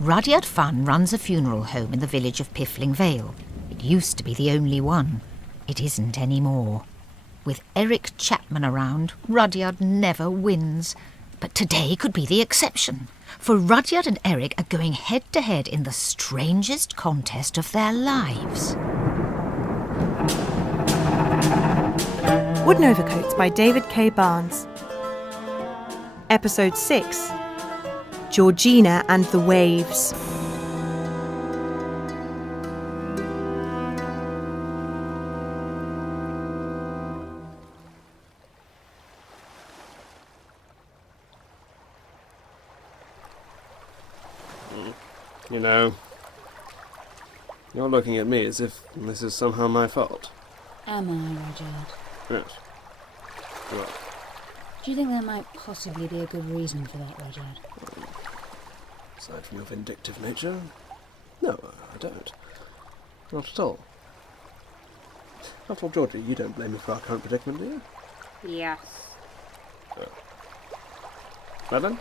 Rudyard Funn runs a funeral home in the village of Piffling Vale. It used to be the only one. It isn't anymore. With Eric Chapman around, Rudyard never wins. But today could be the exception, for Rudyard and Eric are going head-to-head in the strangest contest of their lives. Wooden Overcoats by David K. Barnes. Episode 6. Georgina and the Waves. You know, you're looking at me as if this is somehow my fault. Am I, Rudyard? Yes. Well, Do you think there might possibly be a good reason for that, Rudyard? aside from your vindictive nature, no, I don't. Not at all. After all, Georgie, you don't blame me for our current predicament, do you? Yes. Well then?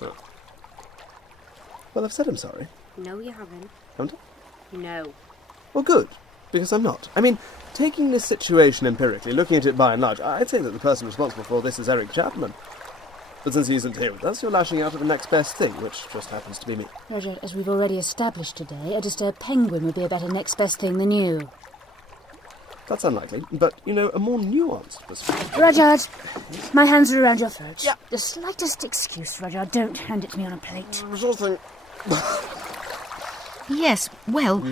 Oh. Well, I've said I'm sorry. No, you haven't. Haven't I? No. Well, good, because I'm not. I mean, taking this situation empirically, looking at it by and large, I'd say that the person responsible for this is Eric Chapman. But since he isn't here with us, you're lashing out at the next best thing, which just happens to be me. Rudyard, as we've already established today, a disturbed penguin would be a better next best thing than you. That's unlikely, but, you know, a more nuanced perspective. Rudyard, my hands are around your throat. Yeah. The slightest excuse, Rudyard, don't hand it to me on a plate. Sure thing. Yes, well,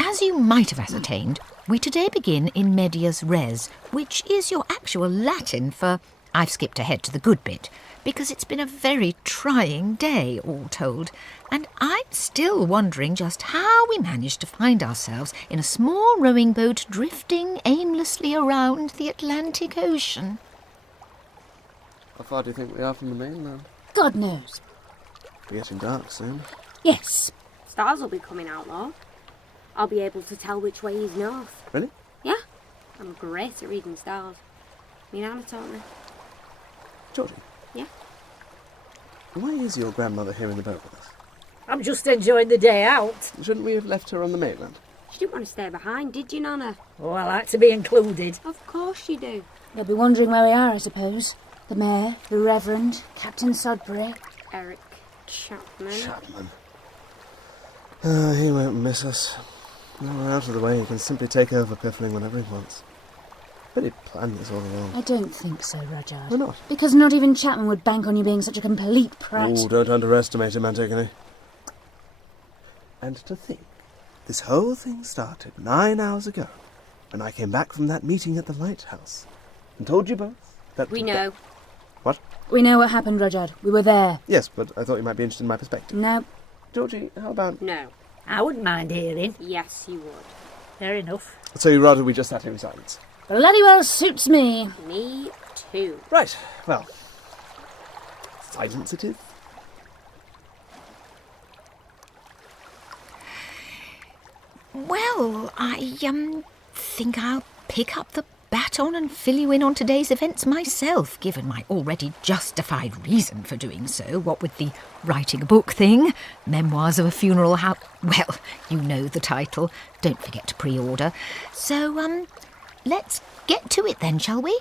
as you might have ascertained, we today begin in medias res, which is your actual Latin for I've skipped ahead to the good bit, because it's been a very trying day, all told, and I'm still wondering just how we managed to find ourselves in a small rowing boat drifting aimlessly around the Atlantic Ocean. How far do you think we are from the mainland? God knows. We're getting dark soon. Yes. Stars will be coming out, though. I'll be able to tell which way is north. Really? Yeah. I'm great at reading stars. Me and Anna taught me. Georgie? Yeah? Why is your grandmother here in the boat with us? I'm just enjoying the day out. Shouldn't we have left her on the mainland? She didn't want to stay behind, did you, Nana? Oh, I like to be included. Of course you do. They'll be wondering where we are, I suppose. The Mayor, the Reverend, Captain Sudbury. Eric Chapman. Chapman. He won't miss us. When we're out of the way, he can simply take over Piffling whenever he wants. But he planned this all along. I don't think so, Rudyard. Why not? Because not even Chapman would bank on you being such a complete prat. Oh, don't underestimate him, Antigone. And to think, this whole thing started 9 hours ago, when I came back from that meeting at the lighthouse, and told you both that... We know. What? We know what happened, Rudyard. We were there. Yes, but I thought you might be interested in my perspective. No. Georgie, how about... No. I wouldn't mind hearing. Yes, you would. Fair enough. So you'd rather we just sat here in silence? Bloody well suits me. Me too. Right, well, silence it is. Well, I think I'll pick up the baton and fill you in on today's events myself, given my already justified reason for doing so, what with the writing a book thing, Memoirs of a Funeral House... Well, you know the title. Don't forget to pre-order. So, let's get to it then, shall we?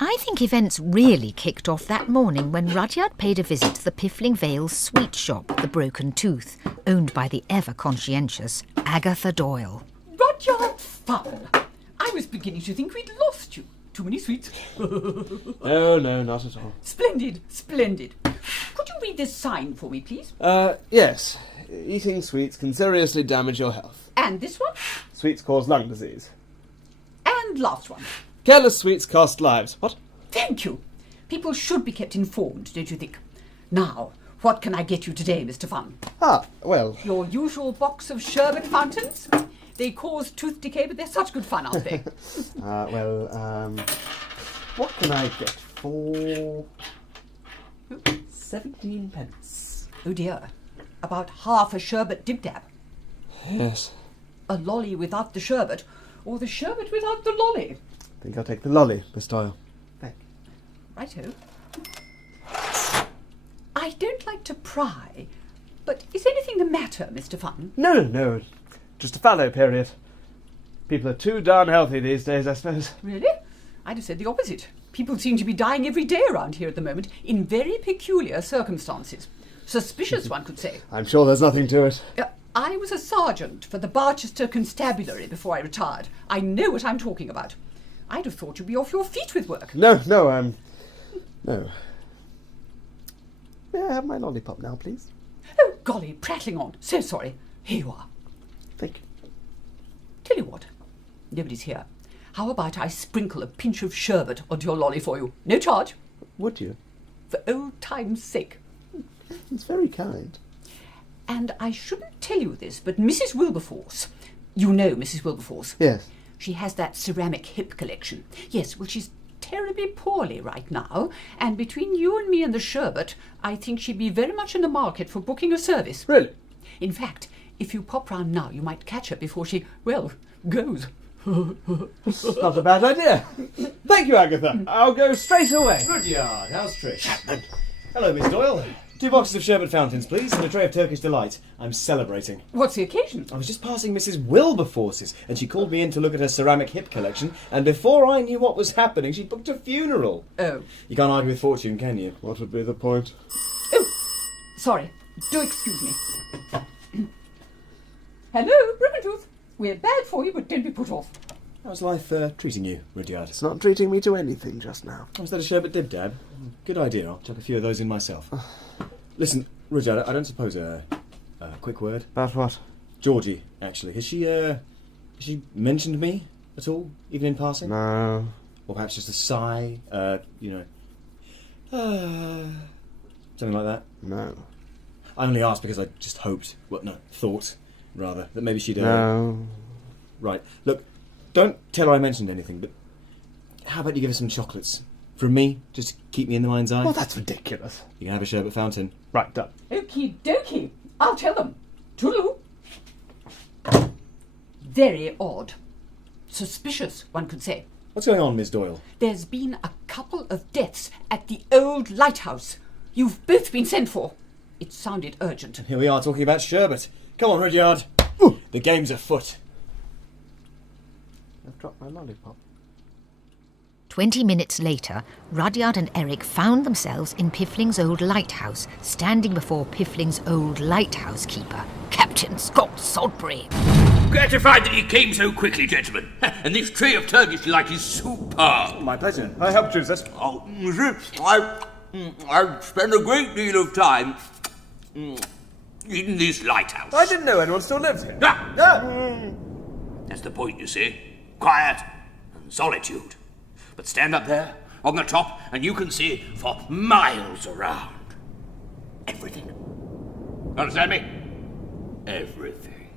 I think events really kicked off that morning when Rudyard paid a visit to the Piffling Vale sweet shop, The Broken Tooth, owned by the ever-conscientious Agatha Doyle. Rudyard Funn! I was beginning to think we'd lost you. Too many sweets. No, not at all. Splendid, splendid. Could you read this sign for me, please? Yes. Eating sweets can seriously damage your health. And this one? Sweets cause lung disease. And last one. Careless sweets cost lives. What? Thank you. People should be kept informed, don't you think? Now, what can I get you today, Mr. Funn? Well... Your usual box of sherbet fountains? They cause tooth decay, but they're such good fun, aren't they? What can I get for... 17 pence? Oh dear. About half a sherbet dib-dab. Yes. A lolly without the sherbet, or the sherbet without the lolly? I think I'll take the lolly, Miss Doyle. Thank you. Righto. I don't like to pry, but is anything the matter, Mr. Funn? No. Just a fallow period. People are too darn healthy these days, I suppose. Really? I'd have said the opposite. People seem to be dying every day around here at the moment, in very peculiar circumstances. Suspicious, one could say. I'm sure there's nothing to it. I was a sergeant for the Barchester Constabulary before I retired. I know what I'm talking about. I'd have thought you'd be off your feet with work. No. No. May I have my lollipop now, please? Oh, golly, prattling on. So sorry. Here you are. Thank you. Tell you what, nobody's here. How about I sprinkle a pinch of sherbet onto your lolly for you? No charge. Would you? For old time's sake. It's very kind. And I shouldn't tell you this, but Mrs. Wilberforce, you know Mrs. Wilberforce? Yes. She has that ceramic hip collection. Yes, well, she's terribly poorly right now, and between you and me and the sherbet, I think she'd be very much in the market for booking a service. Really? In fact, if you pop round now, you might catch her before she, well, goes. Not a bad idea. Thank you, Agatha. I'll go straight away. Rudyard, how's Trish? Hello, Miss Doyle. 2 boxes of sherbet fountains, please, and a tray of Turkish Delight. I'm celebrating. What's the occasion? I was just passing Mrs. Wilberforce's, and she called me in to look at her ceramic hip collection, and before I knew what was happening, she booked a funeral. Oh. You can't argue with fortune, can you? What would be the point? Oh, sorry. Do excuse me. Hello, Broken We're bad for you, but don't be put off. How's life treating you, Rudyard? It's not treating me to anything just now. Was that a sherbet dib, Dad? Good idea. I'll chuck a few of those in myself. Listen, Rudyard, I don't suppose a quick word? About what? Georgie, actually. Has she mentioned me at all, even in passing? No. Or perhaps just a sigh, something like that? No. I only asked because I just thought, rather, that maybe she'd... No. Right, look, don't tell her I mentioned anything, but how about you give her some chocolates? From me, just to keep me in the mind's eye? Well, that's ridiculous. You can have a sherbet fountain. Right, done. Okie dokie. I'll tell them. Toodaloo. Very odd. Suspicious, one could say. What's going on, Miss Doyle? There's been a couple of deaths at the old lighthouse. You've both been sent for. It sounded urgent. Here we are talking about sherbet. Come on, Rudyard. Ooh, the game's afoot. I've dropped my lollipop. 20 minutes later, Rudyard and Eric found themselves in Piffling's old lighthouse, standing before Piffling's old lighthouse keeper, Captain Scott Sodbury. Gratified that you came so quickly, gentlemen. And this tray of Turkish Delight is superb. My pleasure. I helped choose it. Oh, I've spent a great deal of time in this lighthouse. I didn't know anyone still lived here. That's the point, you see. Quiet and solitude. But stand up there, on the top, and you can see for miles around. Everything. Understand me? Everything.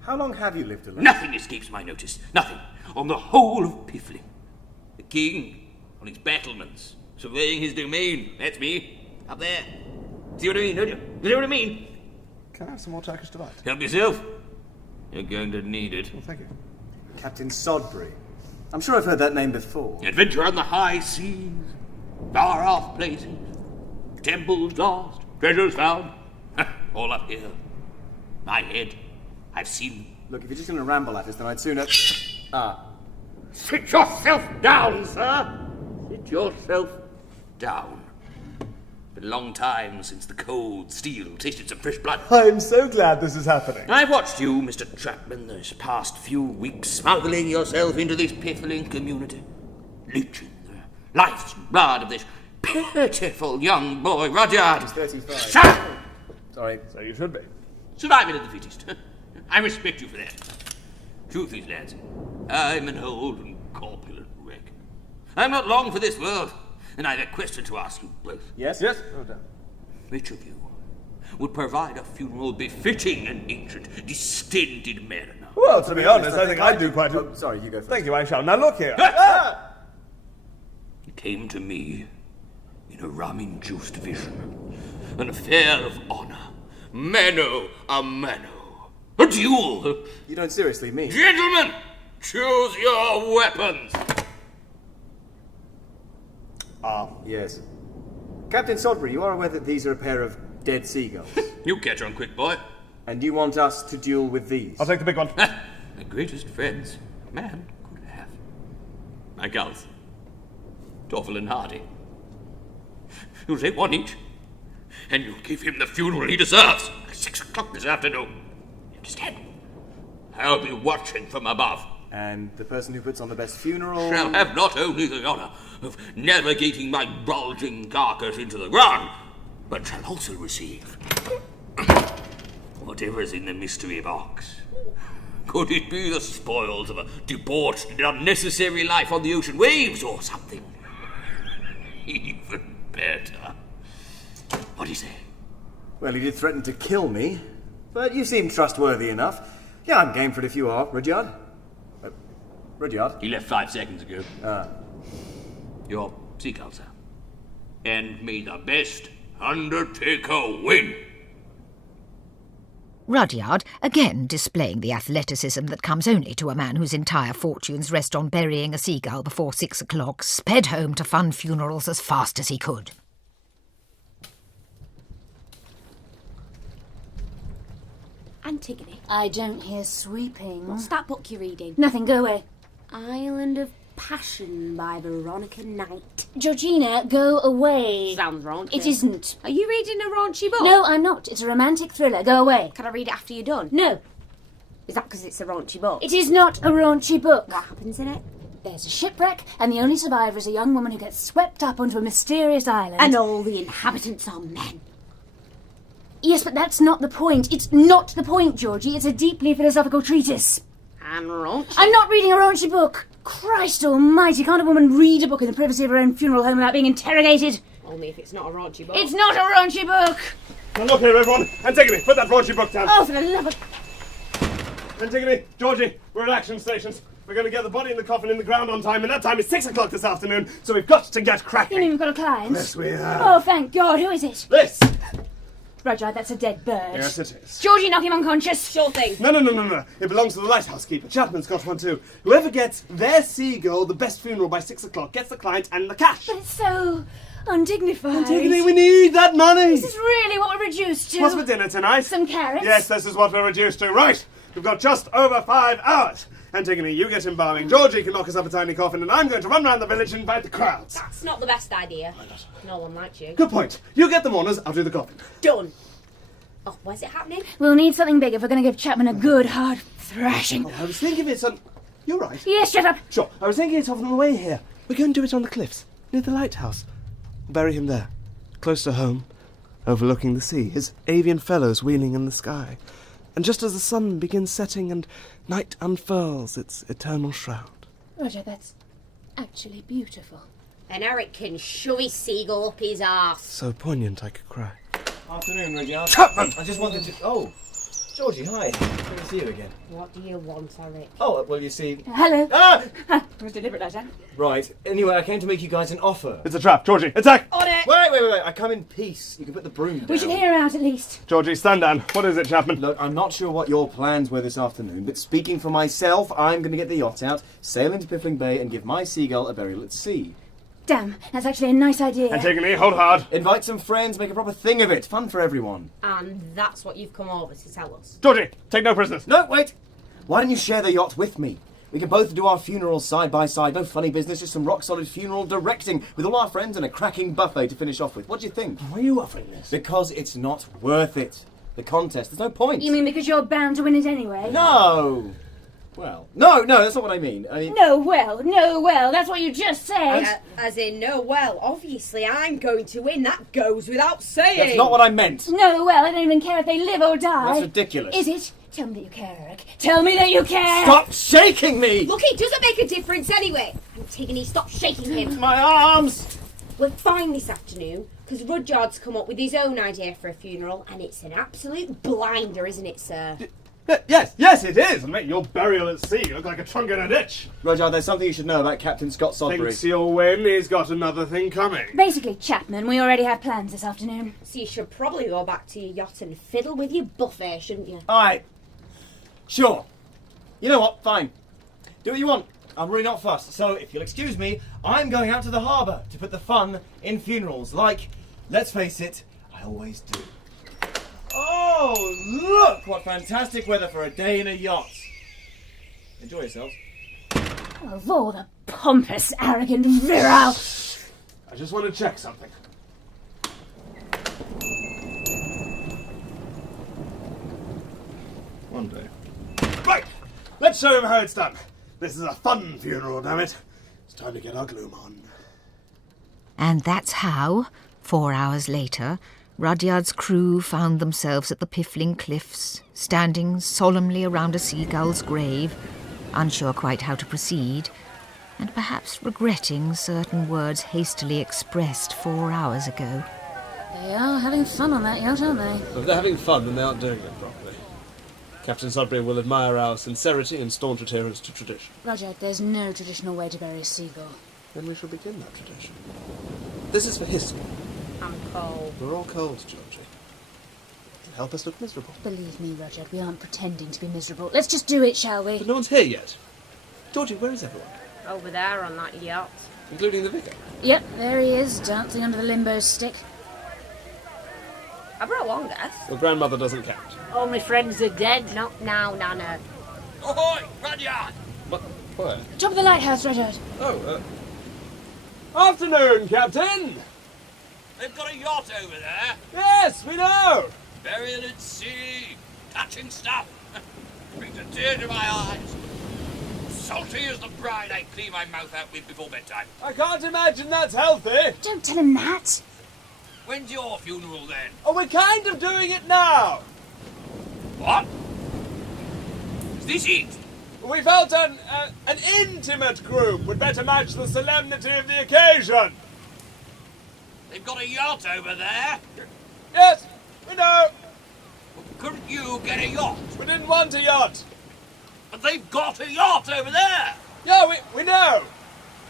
How long have you lived alone? Nothing escapes my notice. Nothing. On the whole of Piffling. The king, on his battlements, surveying his domain. That's me. Up there. See what I mean, don't you? You know what I mean? Can I have some more Turkish Delight? Help yourself. You're going to need it. Well, thank you. Captain Sodbury. I'm sure I've heard that name before. Adventure on the high seas, far-off places, temples lost, treasures found, all up here. My head, I've seen. Look, if you're just going to ramble at us, then I'd sooner... Sit yourself down, sir. Sit yourself down. Been a long time since the cold steel tasted some fresh blood. I'm so glad this is happening. I've watched you, Mr. Chapman, this past few weeks, smuggling yourself into this Piffling community, leeching the life and blood of this pitiful young boy, Rudyard. He's 35. Shut up! Sorry. So you should be. Survival of the fittest. I respect you for that. Truth is, lads, I'm an old and corpulent wreck. I'm not long for this world, and I've a question to ask you both. Yes? Yes? No doubt. Which of you would provide a funeral befitting an ancient, distended mariner? Well, to be honest, I think I'd do quite... Oh, sorry, you go first. Thank you, I shall. Now look here. It came to me in a rum-induced vision. An affair of honour. Mano a mano. A duel. You don't seriously mean... Gentlemen, Choose your weapons. Yes. Captain Sodbury, you are aware that these are a pair of dead seagulls? You catch on quick, boy. And you want us to duel with these? I'll take the big one. The greatest friends man could have. My gulls. Toffel and Hardy. You'll take one each, and you'll give him the funeral he deserves at 6 o'clock this afternoon. You understand? I'll be watching from above. And the person who puts on the best funeral... Shall have not only the honour of navigating my bulging carcass into the ground, but shall also receive whatever's in the mystery box. Could it be the spoils of a debauched and unnecessary life on the ocean waves, or something even better? What do you say? Well, he did threaten to kill me, but you seem trustworthy enough. Yeah, I'm game for it if you are, Rudyard. Rudyard? He left 5 seconds ago. Your seagull, sir. And may the best undertaker win. Rudyard, again displaying the athleticism that comes only to a man whose entire fortunes rest on burying a seagull before 6 o'clock, sped home to fund funerals as fast as he could. Antigone, I don't hear sweeping. what's that book you're reading? Nothing, go away. Island of Passion by Veronica Knight. Georgina, go away. Sounds raunchy. It isn't. Are you reading a raunchy book? No, I'm not. It's a romantic thriller. Go away. Can I read it after you're done? No, Is that because it's a raunchy book? it is not a raunchy book. What happens in it? There's a shipwreck, and the only survivor is a young woman who gets swept up onto a mysterious island. And all the inhabitants are men. Yes, but that's not the point. It's not the point, Georgie. It's a deeply philosophical treatise. And raunchy. I'm not reading a raunchy book. Christ almighty, can't a woman read a book in the privacy of her own funeral home without being interrogated? Only if it's not a raunchy book. It's not a raunchy book. Now look here, everyone. Antigone, put that raunchy book down. Oh, for the love of... Antigone, Georgie, we're at action stations. We're going to get the body in the coffin in the ground on time, and that time is 6 o'clock this afternoon, so we've got to get cracking. You mean we've got a client? Yes, we have. Oh, thank God. Who is it? This! Rudyard, that's a dead bird. Yes, it is. Georgie, knock him unconscious. Sure thing. No. It belongs to the lighthouse keeper. Chapman's got one too. Whoever gets their seagull the best funeral by 6 o'clock gets the client and the cash. But it's so undignified. Antigone, we need that money. This is really what we're reduced to. What's for dinner tonight? Some carrots? Yes, this is what we're reduced to. Right. We've got just over 5 hours. Antigone, you get embalming. Georgie can knock us up a tiny coffin, and I'm going to run around the village and invite the crowds. That's not the best idea. No one likes you. Good point. You get the mourners, I'll do the coffin. Done. Oh, where's it happening? We'll need something big if we're going to give Chapman a good hard thrashing. I was thinking it's on... You're right. Yes, shut up. Sure. I was thinking it's off on the way here. We're going to do it on the cliffs, near the lighthouse. Bury him there, close to home, overlooking the sea, his avian fellows wheeling in the sky. And just as the sun begins setting and night unfurls its eternal shroud. Roger, that's actually beautiful. And Eric can shove his seagull up his arse. So poignant I could cry. Afternoon, Rudyard. Chapman! I just wanted to... Oh, Georgie, hi. Good to see you again. What do you want, Eric? Oh, well, you see... Hello. Ah! It was deliberate, that. Right. Anyway, I came to make you guys an offer. It's a trap. Georgie, attack! On it! Wait. I come in peace. You can put the broom down. We should hear her out at least. Georgie, stand down. What is it, Chapman? Look, I'm not sure what your plans were this afternoon, but speaking for myself, I'm going to get the yacht out, sail into Piffling Bay, and give my seagull a burial at sea. Damn, that's actually a nice idea. Antigone, hold hard. Invite some friends, make a proper thing of it. Fun for everyone. And that's what you've come over to tell us. Georgie, take no prisoners. No, wait! Why don't you share the yacht with me? We can both do our funerals side by side. No funny business, just some rock-solid funeral directing with all our friends and a cracking buffet to finish off with. What do you think? Why are you offering this? Because it's not worth it. The contest, there's no point. You mean because you're bound to win it anyway? No! Well, no, that's not what I mean. No, well, that's what you just said. As in, no, well, obviously I'm going to win. That goes without saying. That's not what I meant. No, well, I don't even care if they live or die. That's ridiculous. Is it? Tell me that you care, Eric. Tell me that you care! Stop shaking me! Look, it doesn't make a difference anyway. Antigone, stop shaking him. My arms! We're fine this afternoon because Rudyard's come up with his own idea for a funeral, and it's an absolute blinder, isn't it, sir? Yes, it is. And make your burial at sea look like a trunk in a ditch. Rudyard, there's something you should know about Captain Scott Sodbury. Thinks you'll win. He's got another thing coming. Basically, Chapman, we already have plans this afternoon. So you should probably go back to your yacht and fiddle with your buffet, shouldn't you? Alright. Sure. You know what? Fine. Do what you want. I'm really not fussed. So, if you'll excuse me, I'm going out to the harbour to put the fun in funerals. Like, let's face it, I always do. Oh, look! What fantastic weather for a day in a yacht. Enjoy yourselves. Of all the pompous, arrogant, virile... I just want to check something. One day. Right! Let's show him how it's done. This is a fun funeral, damn it. It's time to get our gloom on. And that's how, 4 hours later, Rudyard's crew found themselves at the Piffling Cliffs, standing solemnly around a seagull's grave, unsure quite how to proceed, and perhaps regretting certain words hastily expressed 4 hours ago. They are having fun on that yacht, aren't they? If they're having fun, then they aren't doing it properly. Captain Sudbury will admire our sincerity and staunch adherence to tradition. Rudyard, there's no traditional way to bury a seagull. Then we shall begin that tradition. This is for history. I'm cold. We're all cold, Georgie. It'll help us look miserable. Believe me, Rudyard, we aren't pretending to be miserable. Let's just do it, shall we? But no one's here yet. Georgie, where is everyone? Over there on that yacht. Including the vicar. Yep, there he is, dancing under the limbo stick. I brought one guess. Well, grandmother doesn't count. All my friends are dead. Not now, Nana. Ahoy, Rudyard! What? Where? Top of the lighthouse, Rudyard. Oh, Afternoon, Captain! They've got a yacht over there. Yes, we know! Burial at sea. Touching stuff. Brings a tear to my eyes. Salty as the brine I clean my mouth out with before bedtime. I can't imagine that's healthy. Don't tell him that. When's your funeral then? Oh, we're kind of doing it now. What? Is this it? We felt an intimate group would better match the solemnity of the occasion. They've got a yacht over there. Yes, we know. Couldn't you get a yacht? We didn't want a yacht. But they've got a yacht over there. Yeah, we know.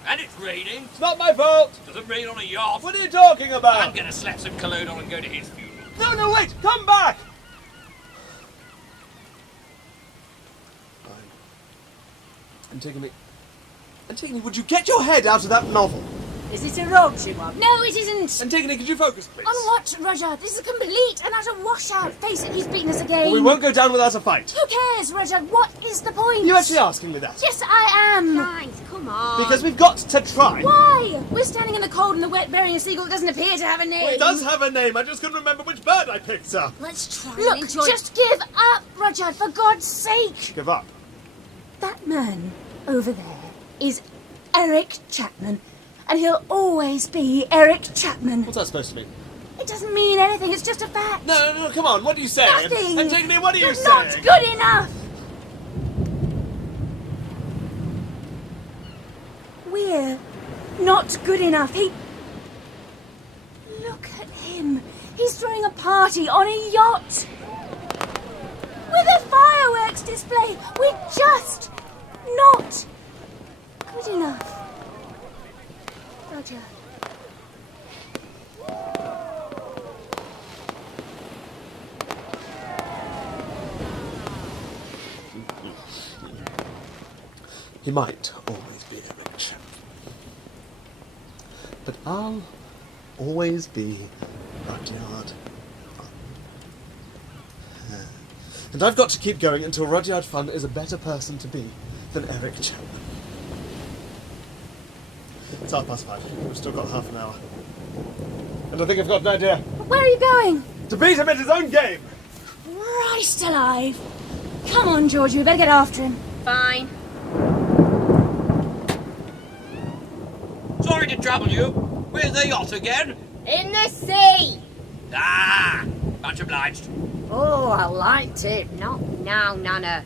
And it's raining. It's not my fault. Doesn't rain on a yacht. What are you talking about? I'm gonna slap some cologne on and go to his funeral. No, wait, come back. Antigone, would you get your head out of that novel? Is it a raunchy one? No, it isn't. Antigone, could you focus, please? On what, Rudyard? This is a complete and utter washout. Face it, he's beaten us again. Well, we won't go down without a fight. Who cares, Rudyard? What is the point? You actually asking me that? Yes, I am. Guys, come on. Because we've got to try. Why? We're standing in the cold and the wet burying a seagull that doesn't appear to have a name. Well, it does have a name. I just couldn't remember which bird I picked up. Let's try Look, and enjoy... just give up, Rudyard, for God's sake. Give up. That man over there is Eric Chapman. And he'll always be Eric Chapman. What's that supposed to mean? It doesn't mean anything, it's just a fact. No, come on. What are you saying? Nothing. Antigone, what are you You're saying? not good enough. We're not good enough. Look at him. He's throwing a party on a yacht. With a fireworks display. We're just not good enough. Roger. He might always be Eric Chapman. But I'll always be Rudyard. And I've got to keep going until Rudyard Funn is a better person to be than Eric Chapman. It's 5:30. We've still got half an hour. And I think I've got an idea. Where are you going? To beat him at his own game! Christ alive. Come on, Georgie, we better get after him. Fine. Sorry to trouble you. Where's the yacht again? In the sea. Ah, much obliged. Oh, I liked it. Not now, Nana.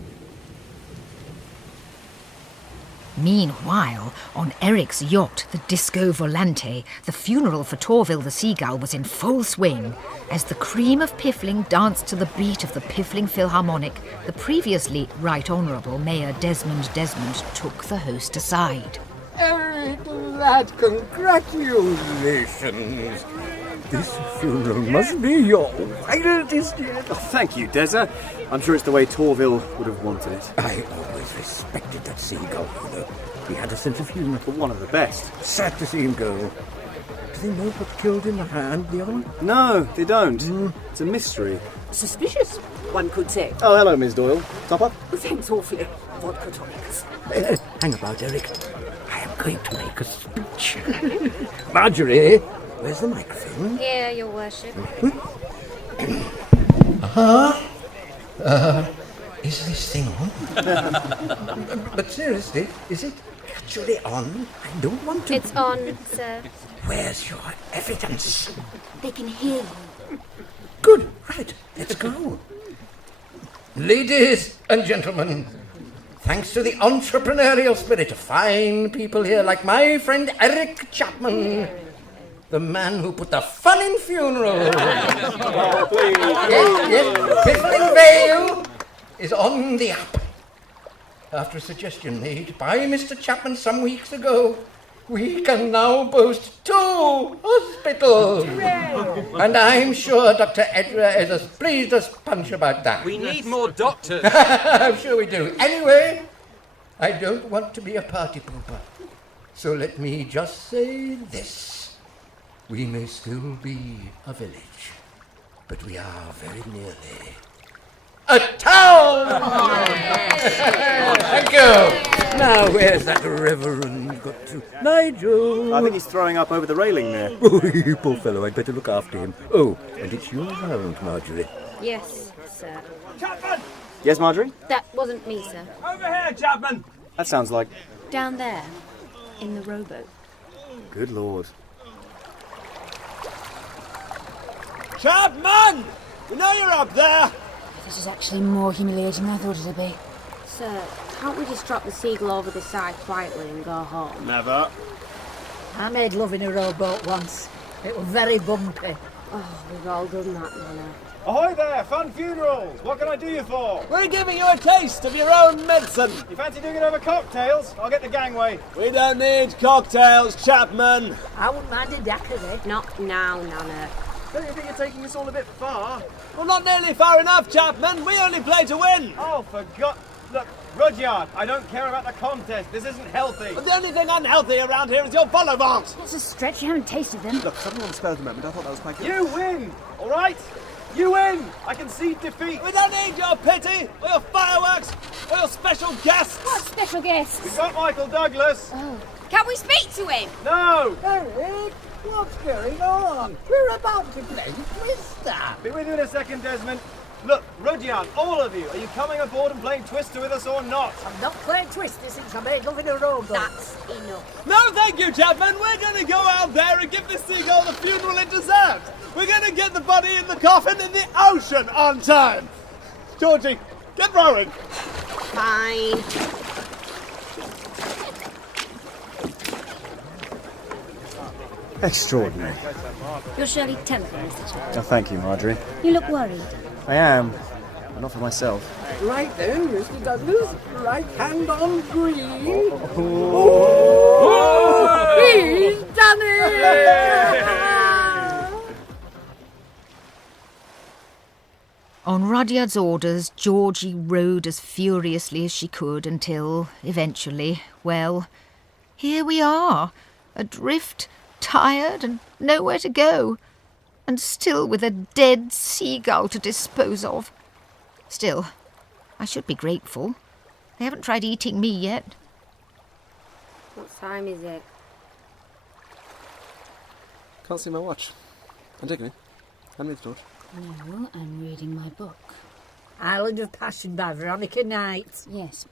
Meanwhile, on Eric's yacht, the Disco Volante, the funeral for Torville the Seagull was in full swing. As the cream of Piffling danced to the beat of the Piffling Philharmonic, the previously Right Honourable Mayor Desmond took the host aside. Eric, lad, congratulations. This funeral must be your wildest yet. Oh, thank you, Deza. I'm sure it's the way Torville would have wanted it. I always respected that seagull, you know. He had a sense of humour. But one of the best. Sad to see him go. Do they know what killed him and the other one? No, they don't. It's a mystery. Suspicious, one could say. Oh, hello, Miss Doyle. Top up? Thanks awfully. Vodka tonics. Hang about, Eric. I am going to make a speech. Marjorie, where's the microphone? Here, Your Worship. Is this thing on? But seriously, is it actually on? I don't want to... It's on, sir. Where's your evidence? They can hear you. Good, right, let's go. Ladies and gentlemen, thanks to the entrepreneurial spirit of fine people here like my friend Eric Chapman, the man who put the fun in funerals. Yes, Piffling Vale is on the up. After a suggestion made by Mr. Chapman some weeks ago, we can now boast 2 hospitals. And I'm sure Dr. Edra is as pleased as Punch about that. We need more doctors. I'm sure we do. Anyway, I don't want to be a party pooper. So let me just say this. We may still be a village, but we are very nearly a town! Thank you! Now, where's that reverend got to? Nigel! I think he's throwing up over the railing there. Oh, you poor fellow, I'd better look after him. Oh, and it's your round, Marjorie. Yes, sir. Chapman! Yes, Marjorie? That wasn't me, sir. Over here, Chapman. That sounds like... Down there, in the rowboat. Good Lord. Chapman! We know you're up there! This is actually more humiliating than I thought it'd be. Sir, can't we just drop the seagull over the side quietly and go home? Never. I made love in a rowboat once. It was very bumpy. Oh, we've all done that, Nana. Ahoy there, fun funerals! What can I do you for? We're giving you a taste of your own medicine. You fancy doing it over cocktails? I'll get the gangway. We don't need cocktails, Chapman. I wouldn't mind a daiquiri. Not now, Nana. Don't you think you're taking this all a bit far? Well, not nearly far enough, Chapman. We only play to win. Oh, for God. Look, Rudyard, I don't care about the contest. This isn't healthy. But the only thing unhealthy around here is your vol au vent. That's a stretch. You haven't tasted them. Look, suddenly on the spur of the moment, I thought that was quite good. You win, all right? You win. I concede defeat. We don't need your pity, or your fireworks, or your special guests. What special guests? We've got Michael Douglas. Oh. Can we speak to him? No. Eric, what's going on? We're about to play Twister. Be with you in a second, Desmond. Look, Rudyard, all of you, are you coming aboard and playing Twister with us or not? I'm not playing Twister since I made love in a rowboat. That's enough. No, thank you, Chapman. We're going to go out there and give this seagull the funeral it deserves. We're going to get the body in the coffin in the ocean on time. Georgie, get rowing. Fine. Extraordinary. You're surely temper, Mr. Chapman. Oh, thank you, Marjorie. You look worried. I am. But not for myself. Right then, Mr. Douglas. Right hand on green. He's done it! On Rudyard's orders, Georgie rowed as furiously as she could until, eventually, well, here we are, adrift, tired and nowhere to go, and still with a dead seagull to dispose of. Still, I should be grateful. They haven't tried eating me yet. What time is it? Can't see my watch. Antigone, hand me the torch. No, I'm reading my book. Island of Passion by Veronica Knight. Yes.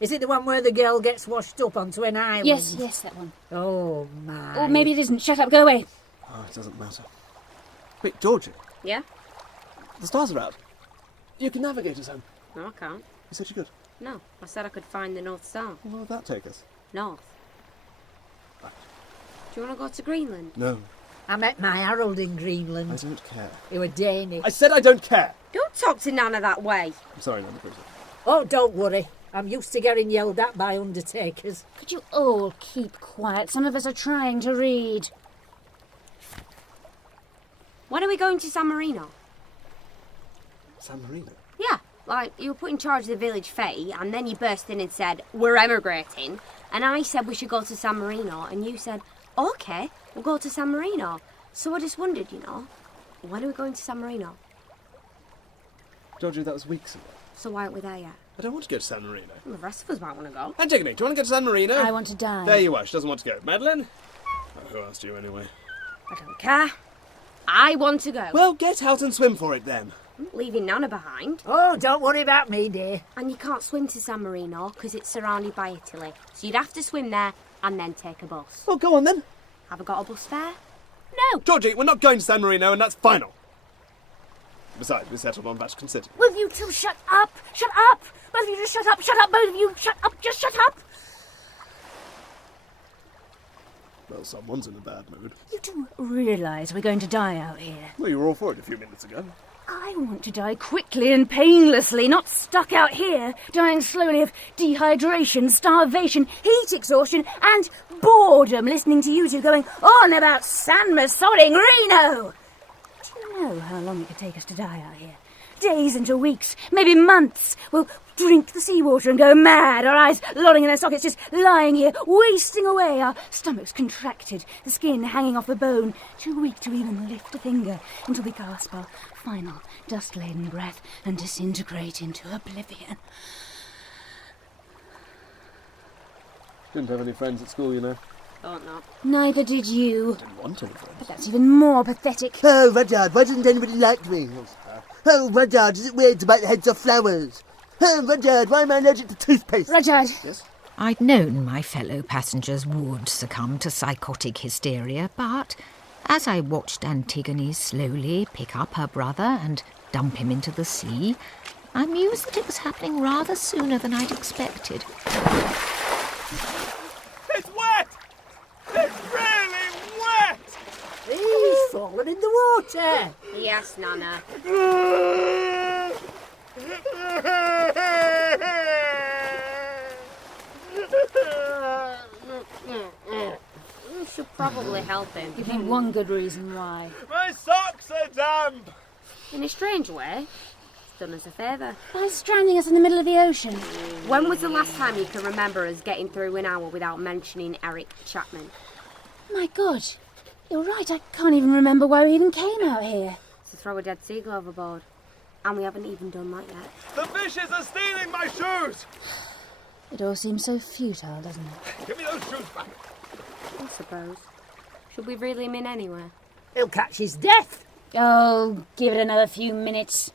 Is it the one where the girl gets washed up onto an island? Yes, that one. Oh, my. Or maybe it isn't. Shut up, go away. Oh, it doesn't matter. Wait, Georgie, Yeah? the stars are out. You can navigate us home. No, I can't. You said you could. No, I said I could find the North Star. Where would that take us? North. Do you want to go to Greenland? No, I met my Harold in I Greenland. don't care. He were Danish. I said I don't care. Don't talk to Nana that way. I'm sorry, Nana Cruiser. Oh, don't worry. I'm used to getting yelled at by undertakers. Could you all keep quiet? Some of us are trying to read. When are we going to San Marino? San Marino? Yeah, like, you were put in charge of the village fete, and then you burst in and said, we're emigrating. And I said we should go to San Marino, and you said, OK, we'll go to San Marino. So I just wondered, when are we going to San Marino? Told you that was weeks ago. So why aren't we there yet? I don't want to go to San Marino. Well, the rest of us might want to go. Antigone, do you want to go to San Marino? I want to die. There you are, she doesn't want to go. Madeline? Oh, who asked you anyway? I don't care. I want to go. Well, get out and swim for it then. I'm leaving Nana behind. Oh, don't worry about me, dear. And you can't swim to San Marino because it's surrounded by Italy. So you'd have to swim there and then take a bus. Oh, go on then. Have I got a bus fare? No. Georgie, we're not going to San Marino, and that's final. Besides, we settled on Vatican City. Will you two shut up? Shut up! Both of you just shut up! Shut up, both of you! Shut up! Just shut up! Well, someone's in a bad mood. You do realise we're going to die out here? Well, you were all for it a few minutes ago. I want to die quickly and painlessly, not stuck out here, dying slowly of dehydration, starvation, heat exhaustion, and boredom, listening to you two going on about San Marino. Do you know how long it could take us to die out here? Days into weeks, maybe months. We'll drink the seawater and go mad, our eyes lolling in their sockets, just lying here, wasting away, our stomachs contracted, the skin hanging off the bone, too weak to even lift a finger, until we gasp our final dust-laden breath and disintegrate into oblivion. Didn't have any friends at school, you know. Thought not. Neither did you. Didn't want any friends. But that's even more pathetic. Oh, Rudyard, why doesn't anybody like me? Oh, Rudyard, is it weird to bite the heads off flowers? Oh, Rudyard, why am I allergic to toothpaste? Rudyard. Yes? I'd known my fellow passengers would succumb to psychotic hysteria, but as I watched Antigone slowly pick up her brother and dump him into the sea, I mused that it was happening rather sooner than I'd expected. It's wet! It's really wet! He's fallen in the water. Yes, Nana. You should probably help him. Give me one good reason why. My socks are damp! In a strange way, it's done us a favour. By stranding us in the middle of the ocean. When was the last time you can remember us getting through an hour without mentioning Eric Chapman? My God, you're right, I can't even remember why we even came out here. To throw a dead seagull overboard. And we haven't even done that yet. The fishes are stealing my shoes! It all seems so futile, doesn't it? Give me those shoes back. I suppose. Should we reel him in anywhere? He'll catch his death. Oh, give it another few minutes.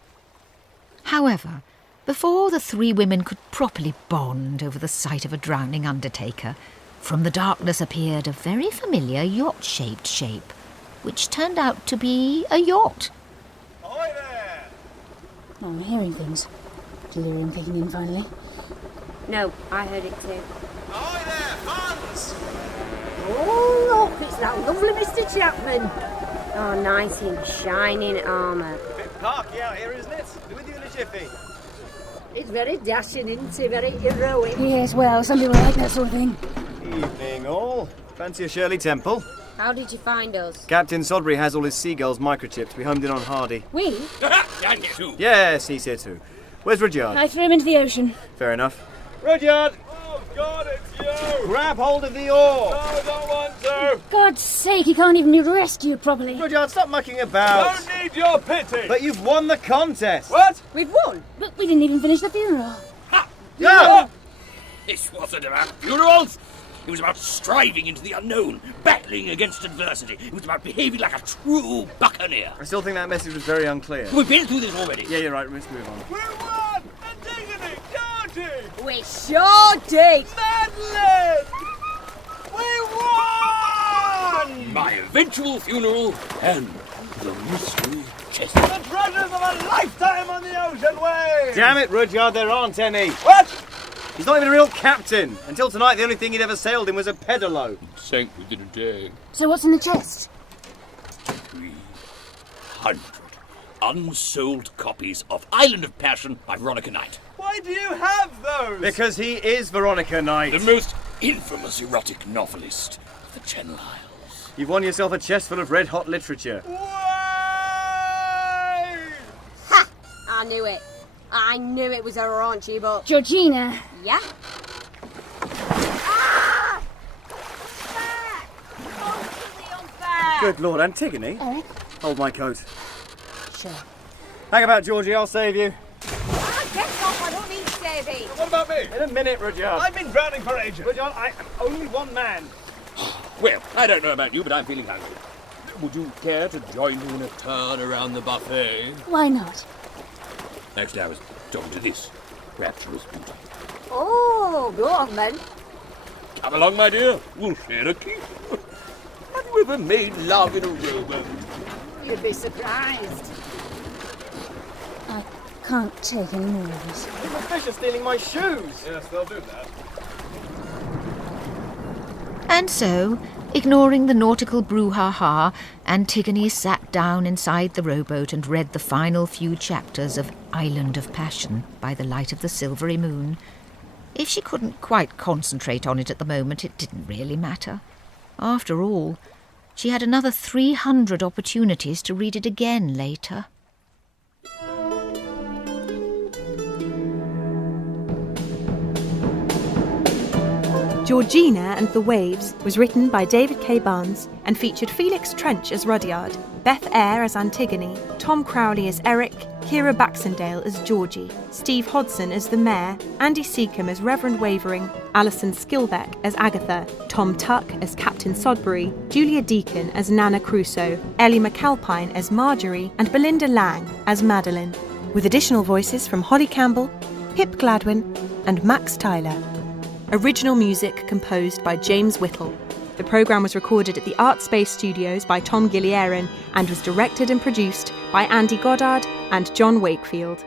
However, before the three women could properly bond over the sight of a drowning undertaker, from the darkness appeared a very familiar yacht-shaped shape, which turned out to be a yacht. Ahoy there! Oh, I'm hearing things. Delirium kicking in finally. No, I heard it too. Ahoy there, fans! Oh, look, it's that lovely Mr. Chapman. Oh, nice in shining armour. Bit parky out here, isn't it? Be with you in a jiffy. It's very dashing, isn't it? Very heroic. Yes, well, some people like that sort of thing. Evening, all. Fancy a Shirley Temple? How did you find us? Captain Sodbury has all his seagulls microchipped. We homed in on Hardy. We? And you too. Yes, he's here too. Where's Rudyard? I threw him into the ocean. Fair enough. Rudyard! Oh, God, it's you! Grab hold of the oar! No, I don't want to! God's sake, he can't even rescue properly. Rudyard, stop mucking about! Don't need your pity! But you've won the contest! What? We've won? But we didn't even finish the funeral. Yeah! This wasn't about funerals. It was about striving into the unknown, battling against adversity. It was about behaving like a true buccaneer. I still think that message was very unclear. We've been through this already. Yeah, you're right. Let's move on. We won! Antigone! Georgie! We sure did! Madeline! We won! My eventual funeral and the mystery chest. The treasures of a lifetime on the ocean wave! Damn it, Rudyard, there aren't any. What? He's not even a real captain. Until tonight, the only thing he'd ever sailed in was a pedalo. Sank within a day. So what's in the chest? 300 unsold copies of Island of Passion by Veronica Knight. Why do you have those? Because he is Veronica Knight. The most infamous erotic novelist of the Channel Isles. You've won yourself a chest full of red-hot literature. Wow! I knew it. I knew it was a raunchy, but... Georgina. Yeah? Ah! Totally unfair! Good Lord, Antigone? Eric? Hold my coat. Sure. Hang about, Georgie, I'll save you. Ah, get off, I don't need saving. What about me? In a minute, Rudyard. I've been drowning for ages. Rudyard, I am only one man. Well, I don't know about you, but I'm feeling hungry. Would you care to join me in a turn around the buffet? Why not? Actually, I was talking to this rapturous beauty. Oh, go on then. Come along, my dear. We'll share a kiss. Have you ever made love in a rowboat? You'd be surprised. I can't take any more of this. The fish are stealing my shoes. Yes, they'll do that. And so, ignoring the nautical brouhaha, Antigone sat down inside the rowboat and read the final few chapters of Island of Passion by the light of the silvery moon. If she couldn't quite concentrate on it at the moment, it didn't really matter. After all, she had another 300 opportunities to read it again later. Georgina and the Waves was written by David K. Barnes and featured Felix Trench as Rudyard, Beth Eyre as Antigone, Tom Crowley as Eric, Kira Baxendale as Georgie, Steve Hodson as the Mayor, Andy Seacombe as Reverend Wavering, Alison Skilbeck as Agatha, Tom Tuck as Captain Sodbury, Julia Deacon as Nana Crusoe, Ellie McAlpine as Marjorie, and Belinda Lang as Madeline, with additional voices from Holly Campbell, Pip Gladwin, and Max Tyler. Original music composed by James Whittle. The programme was recorded at the Art Space Studios by Tom Gillierin and was directed and produced by Andy Goddard and John Wakefield.